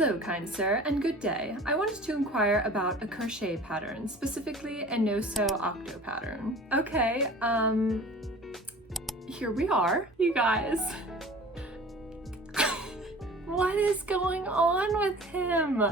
Hello, kind sir, and good day. I wanted to inquire about a crochet pattern, specifically a Sew Octo pattern. Okay, here we are, you guys. What is going on with him?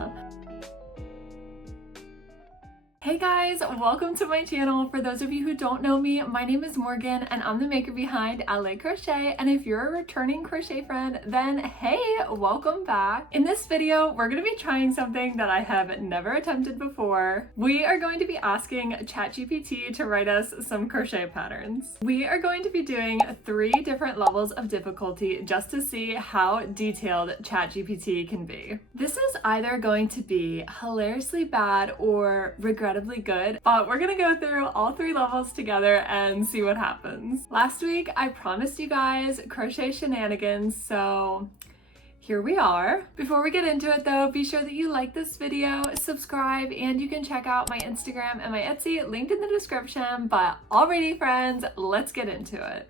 Hey guys, welcome to my channel. For those of you who don't know me, my name is Morgan and I'm the maker behind LA Crochet, and if you're a returning crochet friend, then hey, welcome back. In this video, we're going to be trying something that I have never attempted before. We are going to be asking ChatGPT to write us some crochet patterns. We are going to be doing 3 different levels of difficulty just to see how detailed ChatGPT can be. This is either going to be hilariously bad or regrettably good, but we're gonna go through all 3 levels together and see what happens. Last week I promised you guys crochet shenanigans, so here we are. Before we get into it though, be sure that you like this video, subscribe, and you can check out my Instagram and my Etsy linked in the description. But alrighty friends, let's get into it.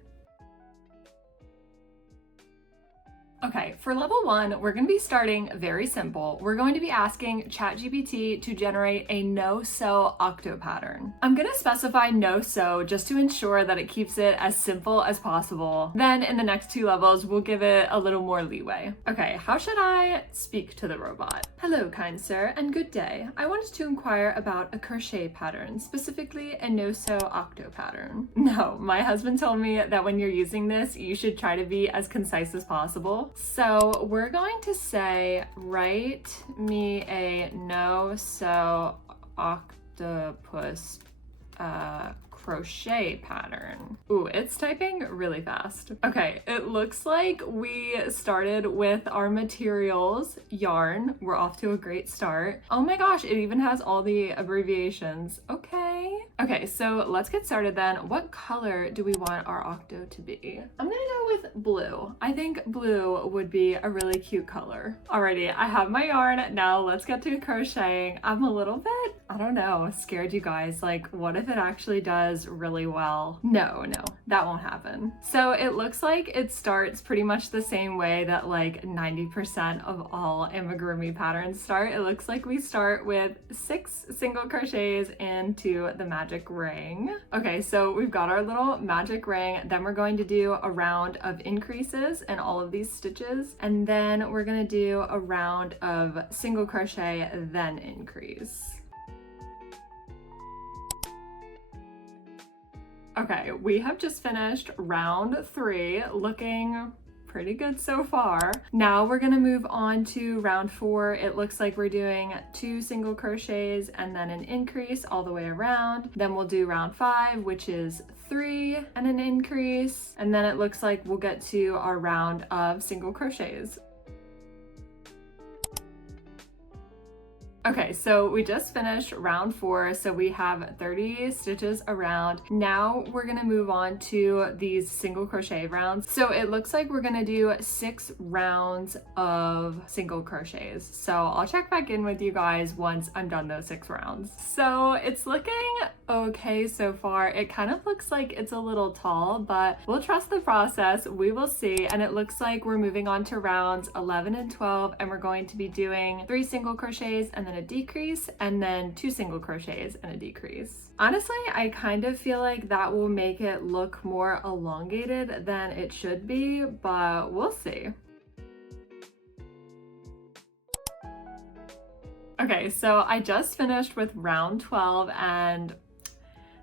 Okay, for level 1, we're going to be starting very simple. We're going to be asking ChatGPT to generate a Sew Octo pattern. I'm going to specify Sew just to ensure that it keeps it as simple as possible. Then in the next 2 levels, we'll give it a little more leeway. Okay, how should I speak to the robot? Hello, kind sir, and good day. I wanted to inquire about a crochet pattern, specifically a Sew Octo pattern. No, my husband told me that when you're using this, you should try to be as concise as possible. So we're going to say, write me a Sew Octopus crochet pattern. Ooh, it's typing really fast. Okay, it looks like we started with our materials, yarn. We're off to a great start. Oh my gosh, it even has all the abbreviations. Okay, so let's get started then. What color do we want our octo to be? I'm gonna go with blue. I think blue would be a really cute color. Alrighty, I have my yarn. Now let's get to crocheting. I'm a little bit, I don't know, scared, you guys. Like, what if it actually does really well? No, that won't happen. So it looks like it starts pretty much the same way that like 90% of all amigurumi patterns start. It looks like we start with 6 single crochets into the magic ring. Okay, so we've got our little magic ring. Then we're going to do a round of increases in all of these stitches, and then we're going to do a round of single crochet, then increase. Okay, we have just finished round 3, looking pretty good so far. Now we're gonna move on to round 4. It looks like we're doing 2 single crochets and then an increase all the way around. Then we'll do round 5, which is 3 and an increase. And then it looks like we'll get to our round of single crochets. Okay, so we just finished round 4, so we have 30 stitches around. Now we're gonna move on to these single crochet rounds. So it looks like we're gonna do 6 rounds of single crochets. So I'll check back in with you guys once I'm done those 6 rounds. So it's looking okay so far. It kind of looks like it's a little tall, but we'll trust the process. We will see. And it looks like we're moving on to rounds 11 and 12, and we're going to be doing 3 single crochets and then a decrease, and then 2 single crochets and a decrease. Honestly, I kind of feel like that will make it look more elongated than it should be, but we'll see. Okay, so I just finished with round 12 and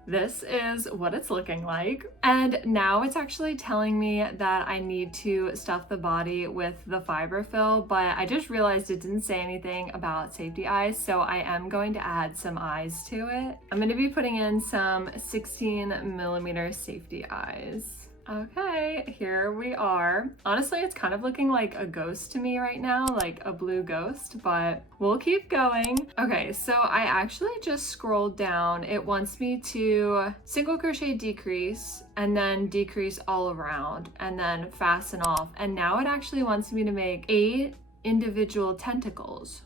this is what it's looking like. And now it's actually telling me that I need to stuff the body with the fiber fill, but I just realized it didn't say anything about safety eyes, so I am going to add some eyes to it. I'm going to be putting in some 16mm safety eyes. Okay, here we are. Honestly, it's kind of looking like a ghost to me right now, like a blue ghost, but we'll keep going. Okay, so I actually just scrolled down. It wants me to single crochet decrease and then decrease all around and then fasten off. And now it actually wants me to make 8 individual tentacles.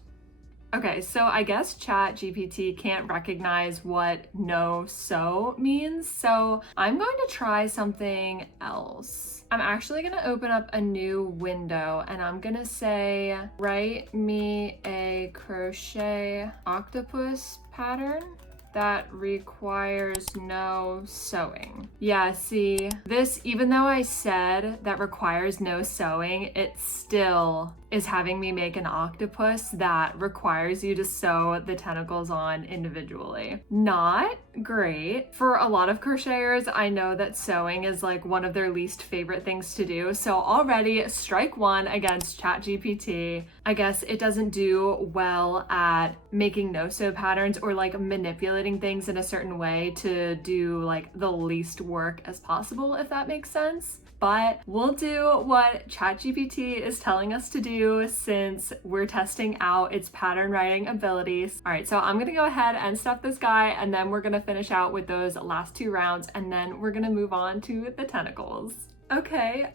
Okay, so I guess ChatGPT can't recognize what no sew means, so I'm going to try something else. I'm actually gonna open up a new window and I'm gonna say, write me a crochet octopus pattern that requires no sewing. Yeah, see, this, even though I said that requires no sewing, it still is having me make an octopus that requires you to sew the tentacles on individually. Not great. For a lot of crocheters, I know that sewing is like one of their least favorite things to do. So already strike one against ChatGPT. I guess it doesn't do well at making no-sew patterns or like manipulating things in a certain way to do like the least work as possible, if that makes sense. But we'll do what ChatGPT is telling us to do since we're testing out its pattern writing abilities. All right, so I'm gonna go ahead and stuff this guy, and then we're gonna finish out with those last 2 rounds, and then we're gonna move on to the tentacles. Okay,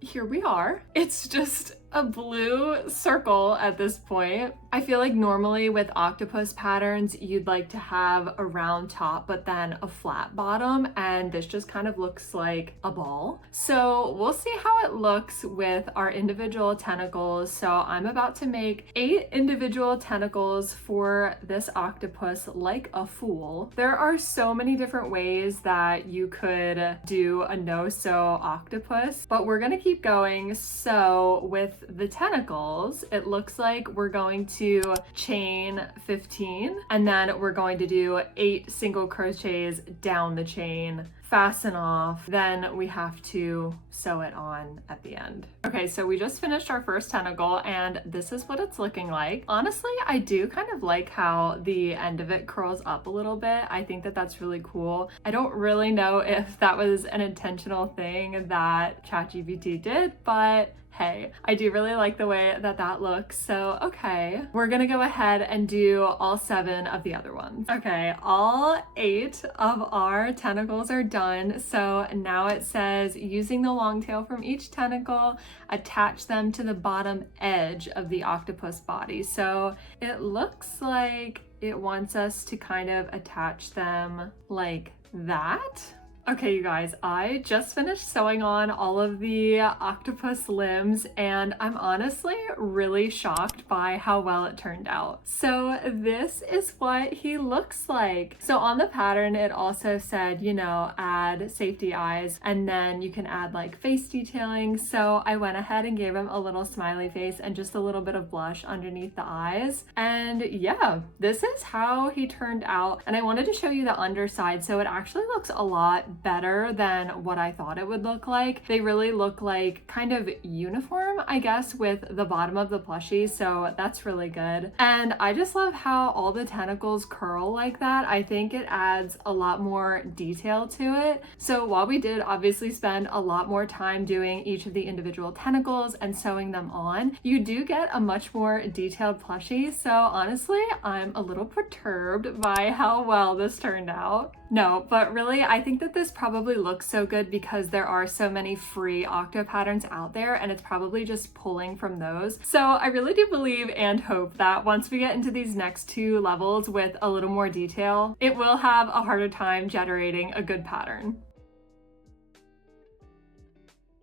here we are. It's just a blue circle at this point. I feel like normally with octopus patterns, you'd like to have a round top, but then a flat bottom, and this just kind of looks like a ball. So we'll see how it looks with our individual tentacles. So I'm about to make 8 individual tentacles for this octopus like a fool. There are so many different ways that you could do a no-sew octopus, but we're gonna keep going. So with the tentacles, it looks like we're going to chain 15, and then we're going to do 8 single crochets down the chain, fasten off, then we have to sew it on at the end. Okay, so we just finished our first tentacle and this is what it's looking like. Honestly, I do kind of like how the end of it curls up a little bit. I think that that's really cool. I don't really know if that was an intentional thing that ChatGPT did, but hey, I do really like the way that that looks. So, okay, we're gonna go ahead and do all 7 of the other ones. Okay, all 8 of our tentacles are done. So now it says, using the long tail from each tentacle, attach them to the bottom edge of the octopus body. So it looks like it wants us to kind of attach them like that. Okay, you guys, I just finished sewing on all of the octopus limbs and I'm honestly really shocked by how well it turned out. So this is what he looks like. So on the pattern, it also said, you know, add safety eyes, and then you can add like face detailing. So I went ahead and gave him a little smiley face and just a little bit of blush underneath the eyes. And yeah, this is how he turned out. And I wanted to show you the underside. So it actually looks a lot better than what I thought it would look like. They really look like kind of uniform, I guess, with the bottom of the plushie, so that's really good. And I just love how all the tentacles curl like that. I think it adds a lot more detail to it. So while we did obviously spend a lot more time doing each of the individual tentacles and sewing them on, you do get a much more detailed plushie. So honestly, I'm a little perturbed by how well this turned out. No, but really, I think that this probably looks so good because there are so many free octo patterns out there and it's probably just pulling from those. So I really do believe and hope that once we get into these next 2 levels with a little more detail, it will have a harder time generating a good pattern.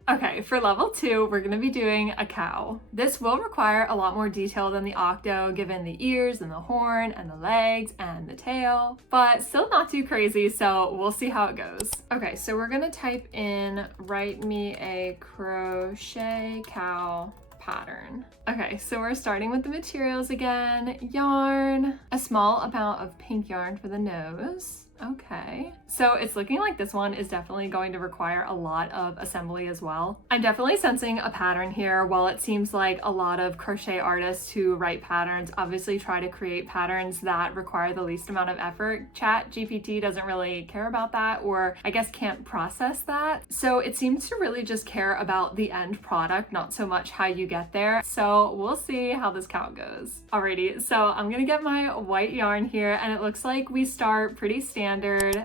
Okay, for level 2, we're gonna be doing a cow. This will require a lot more detail than the octo, given the ears and the horn and the legs and the tail, but still not too crazy, so we'll see how it goes. Okay, so we're gonna type in, write me a crochet cow pattern. Okay, so we're starting with the materials again. Yarn, a small amount of pink yarn for the nose. Okay, so it's looking like this one is definitely going to require a lot of assembly as well. I'm definitely sensing a pattern here. While it seems like a lot of crochet artists who write patterns obviously try to create patterns that require the least amount of effort, ChatGPT doesn't really care about that, or I guess can't process that. So it seems to really just care about the end product, not so much how you get there. So we'll see how this cow goes. Alrighty, so I'm gonna get my white yarn here, and it looks like we start pretty standard,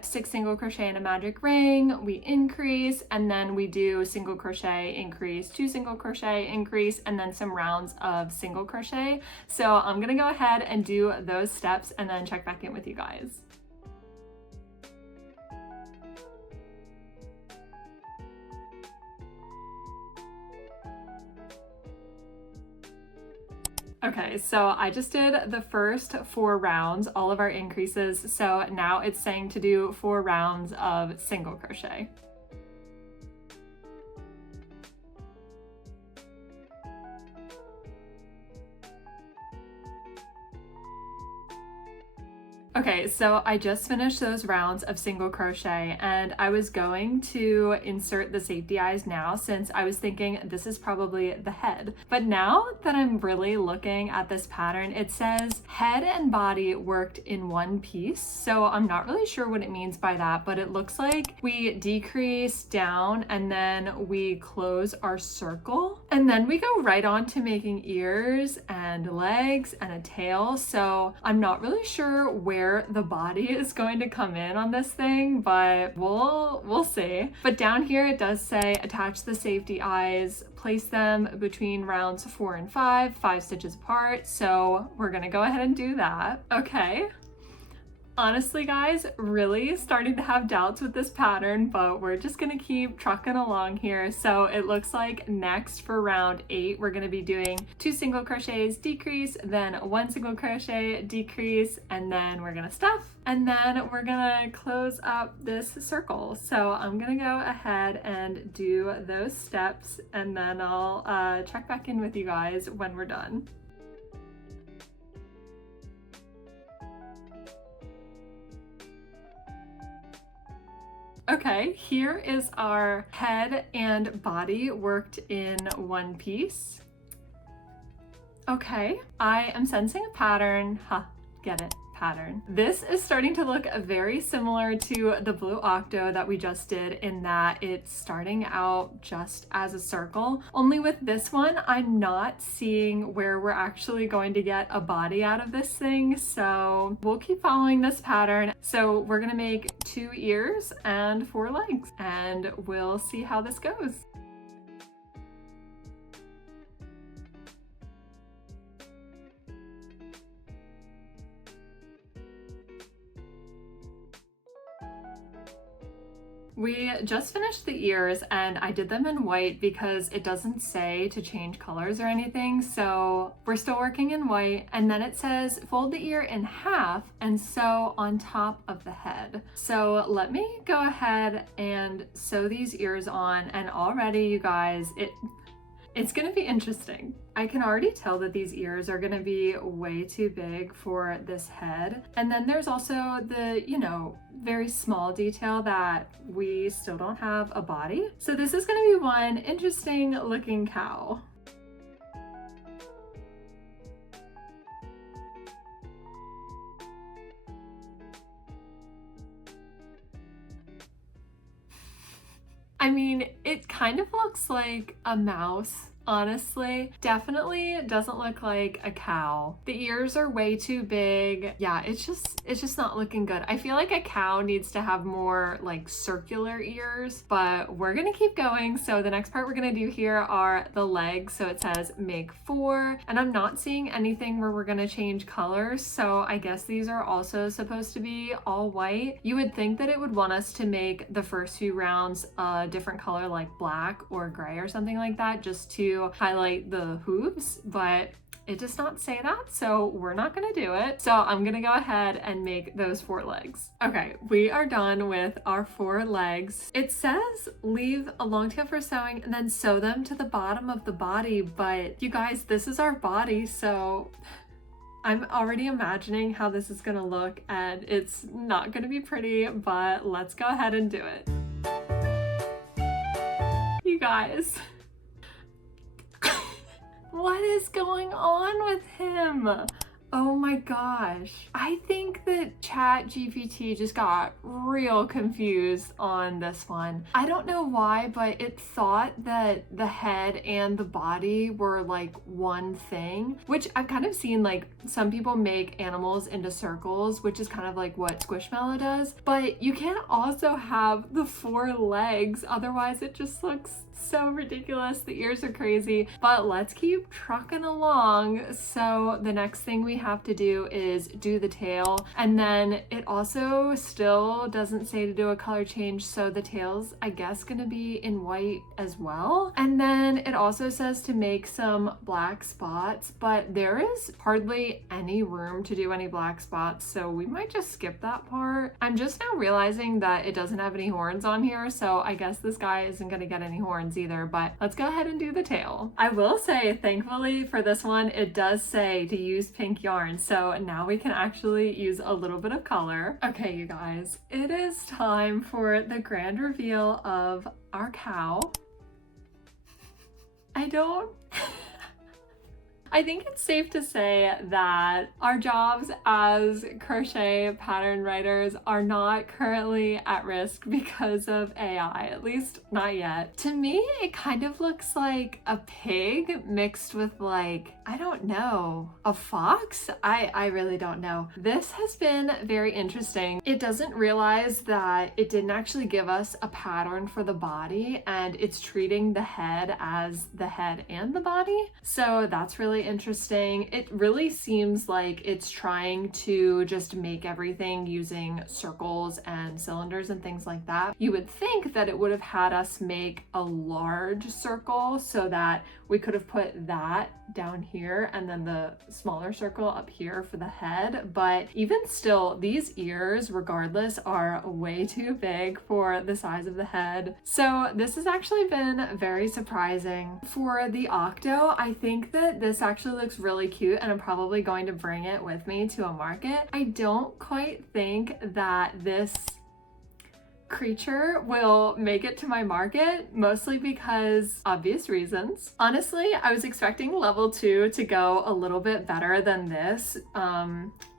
6 single crochet in a magic ring, we increase, and then we do single crochet, increase, 2 single crochet, increase, and then some rounds of single crochet. So I'm gonna go ahead and do those steps and then check back in with you guys. Okay, so I just did the first 4 rounds, all of our increases. So now it's saying to do 4 rounds of single crochet. Okay, so I just finished those rounds of single crochet and I was going to insert the safety eyes now since I was thinking this is probably the head. But now that I'm really looking at this pattern, it says head and body worked in one piece. So I'm not really sure what it means by that, but it looks like we decrease down and then we close our circle. And then we go right on to making ears and legs and a tail. So I'm not really sure where the body is going to come in on this thing, but we'll see. But down here it does say attach the safety eyes, place them between rounds 4 and 5 stitches apart. So we're gonna go ahead and do that. Okay. Honestly, guys, really starting to have doubts with this pattern, but we're just gonna keep trucking along here. So it looks like next for round 8, we're gonna be doing 2 single crochets, decrease, then 1 single crochet, decrease, and then we're gonna stuff, and then we're gonna close up this circle. So I'm gonna go ahead and do those steps, and then I'll check back in with you guys when we're done. Okay, here is our head and body worked in one piece. Okay, I am sensing a pattern. Get it? Pattern. This is starting to look very similar to the blue octo that we just did in that it's starting out just as a circle. Only with this one, I'm not seeing where we're actually going to get a body out of this thing. So we'll keep following this pattern. So we're gonna make 2 ears and 4 legs and we'll see how this goes. We just finished the ears and I did them in white because it doesn't say to change colors or anything. So we're still working in white, and then it says fold the ear in half and sew on top of the head. So let me go ahead and sew these ears on, and already you guys, it's gonna be interesting. I can already tell that these ears are gonna be way too big for this head. And then there's also the, very small detail that we still don't have a body. So this is gonna be one interesting looking cow. I mean, it kind of looks like a mouse, honestly. Definitely doesn't look like a cow. The ears are way too big. Yeah, it's just not looking good. I feel like a cow needs to have more like circular ears, but we're gonna keep going. So the next part we're gonna do here are the legs. So it says make 4, and I'm not seeing anything where we're gonna change colors. So I guess these are also supposed to be all white. You would think that it would want us to make the first few rounds a different color like black or gray or something like that, just to highlight the hooves, but it does not say that, so we're not gonna do it. So I'm gonna go ahead and make those 4 legs. Okay, we are done with our 4 legs. It says leave a long tail for sewing and then sew them to the bottom of the body, but you guys, this is our body, so I'm already imagining how this is gonna look, and it's not gonna be pretty, but let's go ahead and do it. You guys. What is going on with him? Oh my gosh. I think that ChatGPT just got real confused on this one. I don't know why, but it thought that the head and the body were like one thing, which I've kind of seen like some people make animals into circles, which is kind of like what Squishmallow does, but you can't also have the 4 legs, otherwise it just looks so ridiculous. The ears are crazy, but let's keep trucking along. So the next thing we have to do is do the tail, and then it also still doesn't say to do a color change, so the tail's I guess gonna be in white as well. And then it also says to make some black spots, but there is hardly any room to do any black spots, so we might just skip that part. I'm just now realizing that it doesn't have any horns on here, so I guess this guy isn't gonna get any horns either, but let's go ahead and do the tail. I will say, thankfully for this one, it does say to use pink yarn, so now we can actually use a little bit of color. Okay, you guys, it is time for the grand reveal of our cow. I think it's safe to say that our jobs as crochet pattern writers are not currently at risk because of AI, at least not yet. To me, it kind of looks like a pig mixed with like, I don't know, a fox? I really don't know. This has been very interesting. It doesn't realize that it didn't actually give us a pattern for the body, and it's treating the head as the head and the body. So that's really interesting. It really seems like it's trying to just make everything using circles and cylinders and things like that. You would think that it would have had us make a large circle so that we could have put that down here and then the smaller circle up here for the head, but even still, these ears regardless are way too big for the size of the head. So this has actually been very surprising. For the Octo, I think that this actually looks really cute, and I'm probably going to bring it with me to a market. I don't quite think that this creature will make it to my market, mostly because obvious reasons. Honestly, I was expecting level 2 to go a little bit better than this.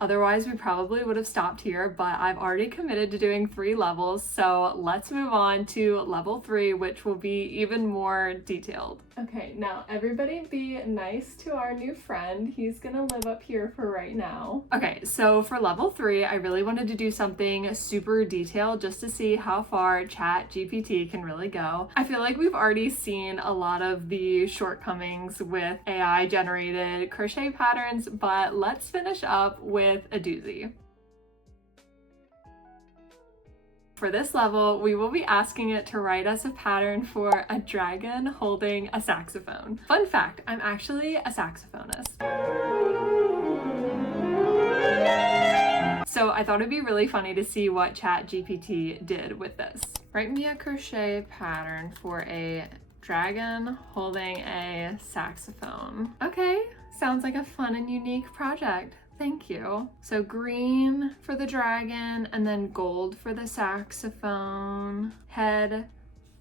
Otherwise, we probably would have stopped here, but I've already committed to doing 3 levels, so let's move on to level 3, which will be even more detailed. Okay, now everybody be nice to our new friend. He's gonna live up here for right now. Okay, so for level 3, I really wanted to do something super detailed just to see how far ChatGPT can really go. I feel like we've already seen a lot of the shortcomings with AI generated crochet patterns, but let's finish up with a doozy. For this level, we will be asking it to write us a pattern for a dragon holding a saxophone. Fun fact, I'm actually a saxophonist. So I thought it'd be really funny to see what ChatGPT did with this. Write me a crochet pattern for a dragon holding a saxophone. Okay, sounds like a fun and unique project. Thank you. So green for the dragon and then gold for the saxophone. Head,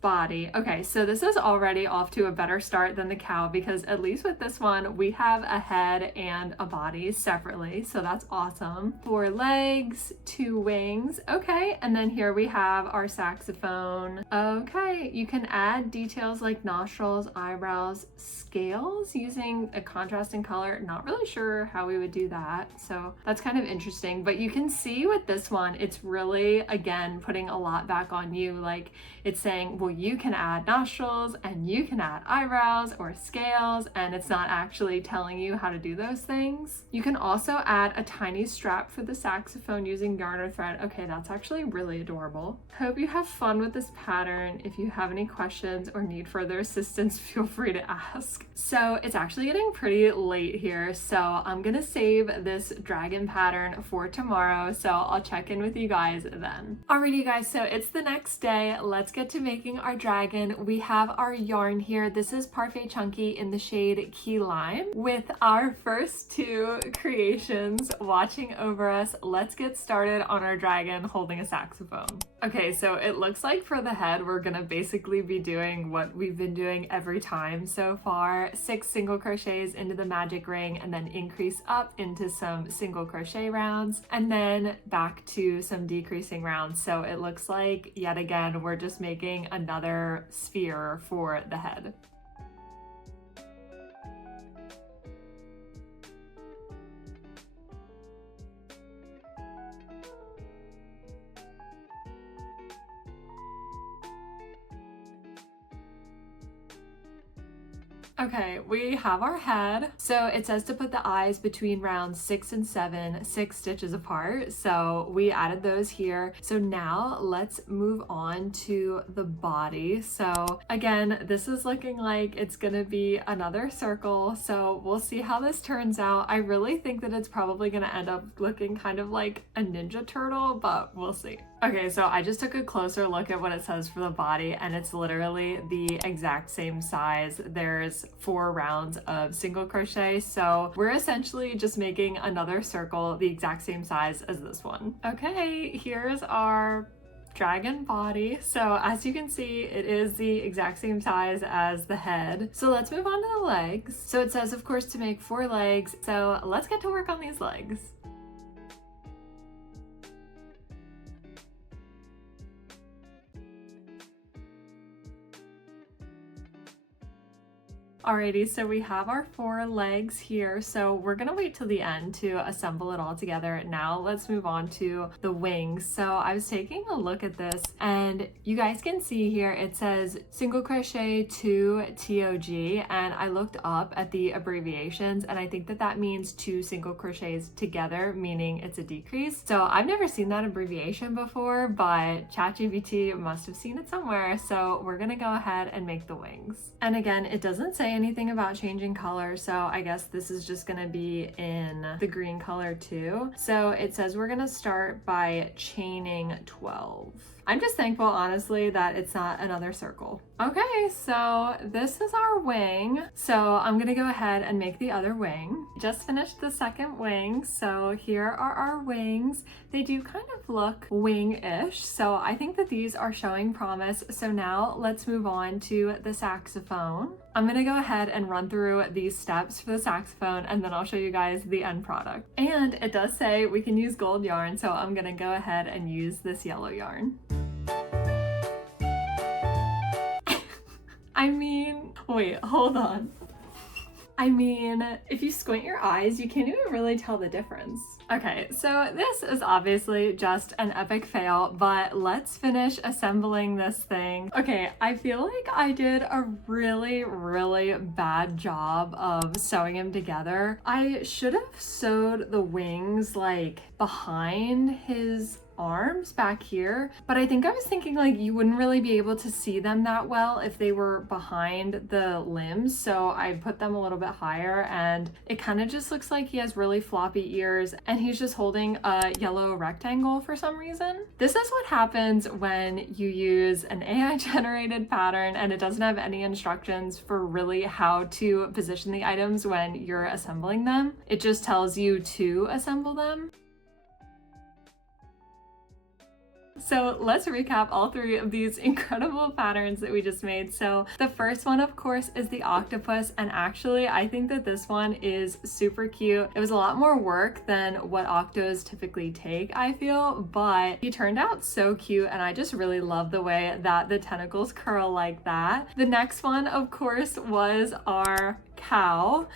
body. Okay, so this is already off to a better start than the cow, because at least with this one, we have a head and a body separately, so that's awesome. 4 legs, 2 wings. Okay, and then here we have our saxophone. Okay, you can add details like nostrils, eyebrows, scales using a contrasting color. Not really sure how we would do that, so that's kind of interesting. But you can see with this one, it's really, again, putting a lot back on you. Like, it's saying, well, you can add nostrils and you can add eyebrows or scales, and it's not actually telling you how to do those things. You can also add a tiny strap for the saxophone using yarn or thread. Okay, that's actually really adorable. Hope you have fun with this pattern. If you have any questions or need further assistance, feel free to ask. So it's actually getting pretty late here, so I'm gonna save this dragon pattern for tomorrow, so I'll check in with you guys then. Alrighty, you guys, so it's the next day. Let's get to making our dragon. We have our yarn here. This is Parfait Chunky in the shade Key Lime. With our first 2 creations watching over us, let's get started on our dragon holding a saxophone. Okay, so it looks like for the head, we're gonna basically be doing what we've been doing every time so far. 6 single crochets into the magic ring, and then increase up into some single crochet rounds, and then back to some decreasing rounds. So it looks like, yet again, we're just making another sphere for the head. Okay, we have our head. So it says to put the eyes between rounds 6 and 7, 6 stitches apart. So we added those here. So now let's move on to the body. So again, this is looking like it's gonna be another circle. So we'll see how this turns out. I really think that it's probably gonna end up looking kind of like a Ninja Turtle, but we'll see. Okay, so I just took a closer look at what it says for the body, and it's literally the exact same size. There's 4 rounds of single crochet, so we're essentially just making another circle the exact same size as this one. Okay, here's our dragon body. So as you can see, it is the exact same size as the head. So let's move on to the legs. So it says, of course, to make 4 legs. So let's get to work on these legs. Alrighty, so we have our 4 legs here, so we're gonna wait till the end to assemble it all together. Now let's move on to the wings. So I was taking a look at this, and you guys can see here it says single crochet 2 TOG, and I looked up at the abbreviations, and I think that that means 2 single crochets together, meaning it's a decrease. So I've never seen that abbreviation before, but ChatGPT must have seen it somewhere, so we're gonna go ahead and make the wings. And again, it doesn't say anything about changing color, so I guess this is just gonna be in the green color too. So it says we're gonna start by chaining 12. I'm just thankful, honestly, that it's not another circle. Okay, so this is our wing. So I'm gonna go ahead and make the other wing. Just finished the second wing, so here are our wings. They do kind of look wing-ish, so I think that these are showing promise. So now let's move on to the saxophone. I'm gonna go ahead and run through these steps for the saxophone, and then I'll show you guys the end product. And it does say we can use gold yarn, so I'm gonna go ahead and use this yellow yarn. I mean, wait, hold on. I mean, if you squint your eyes, you can't even really tell the difference. Okay, so this is obviously just an epic fail, but let's finish assembling this thing. Okay, I feel like I did a really bad job of sewing him together. I should have sewed the wings like behind his arms back here, but I think I was thinking like you wouldn't really be able to see them that well if they were behind the limbs, so I put them a little bit higher, and it kind of just looks like he has really floppy ears and he's just holding a yellow rectangle for some reason. This is what happens when you use an AI generated pattern and it doesn't have any instructions for really how to position the items when you're assembling them. It just tells you to assemble them. So let's recap all 3 of these incredible patterns that we just made. So the first one, of course, is the octopus, and actually I think that this one is super cute. It was a lot more work than what octos typically take, I feel, but he turned out so cute, and I just really love the way that the tentacles curl like that. The next one, of course, was our cow.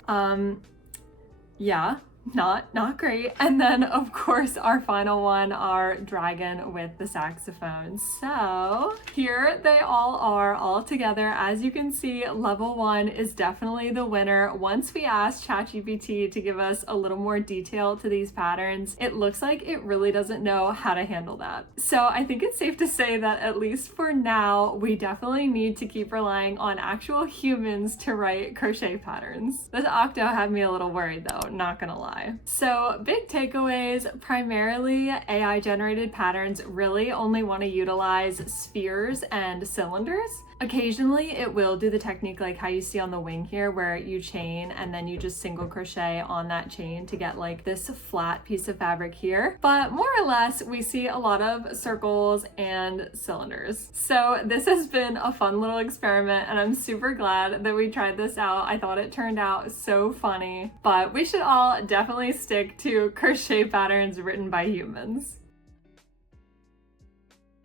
Yeah. Not great. And then of course our final one, our dragon with the saxophone. So here they all are all together. As you can see, level 1 is definitely the winner. Once we asked ChatGPT to give us a little more detail to these patterns, it looks like it really doesn't know how to handle that. So I think it's safe to say that at least for now, we definitely need to keep relying on actual humans to write crochet patterns. This octo had me a little worried though, not gonna lie. So big takeaways, primarily AI generated patterns really only want to utilize spheres and cylinders. Occasionally it will do the technique like how you see on the wing here, where you chain and then you just single crochet on that chain to get like this flat piece of fabric here. But more or less we see a lot of circles and cylinders. So this has been a fun little experiment, and I'm super glad that we tried this out. I thought it turned out so funny, but we should all definitely stick to crochet patterns written by humans.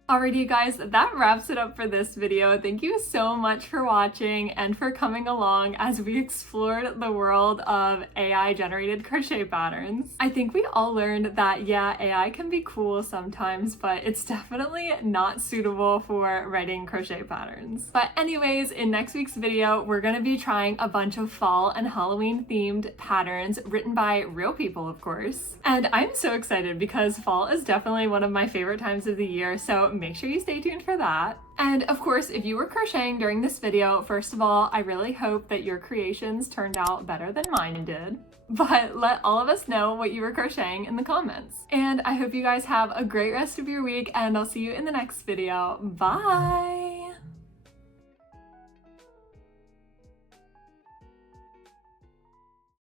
Alrighty, you guys, that wraps it up for this video. Thank you so much for watching and for coming along as we explored the world of AI generated crochet patterns. I think we all learned that, yeah, AI can be cool sometimes, but it's definitely not suitable for writing crochet patterns. But anyways, in next week's video, we're gonna be trying a bunch of fall and Halloween themed patterns written by real people, of course. And I'm so excited because fall is definitely one of my favorite times of the year, so make sure you stay tuned for that. And of course, if you were crocheting during this video, first of all, I really hope that your creations turned out better than mine did. But let all of us know what you were crocheting in the comments. And I hope you guys have a great rest of your week, and I'll see you in the next video. Bye!